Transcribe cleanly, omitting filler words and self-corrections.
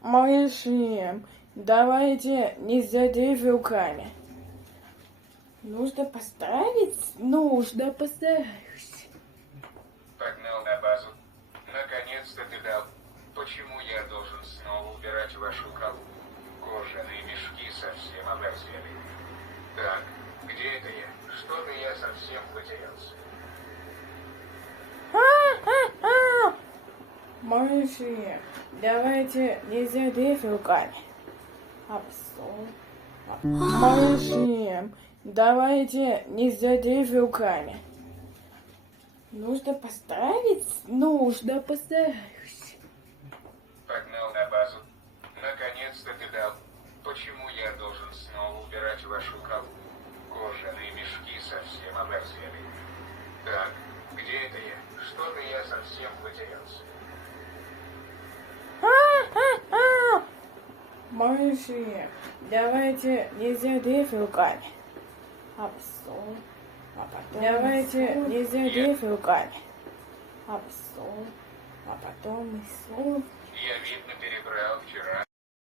Малыши, давайте не задев руками. Нужно постараться? Нужно постараюсь. Погнал на базу. Наконец-то ты дал. Почему я должен снова убирать вашу халупу? Кожаные мешки совсем оборзели. Так, где это я? Что-то я совсем потерялся. Малыши, давайте не задев руками. Малыши, давайте не задев руками. Нужно постараться? Нужно постараюсь. Погнал на базу. Наконец-то ты дал. Почему я должен снова убирать вашу халупу? Кожаные мешки совсем оборзели. Так, где это я? Что-то я совсем потерялся. Малыши, давайте не задев руками. Давайте не задев руками. А потом и сон. Я, видно, перебрал вчера.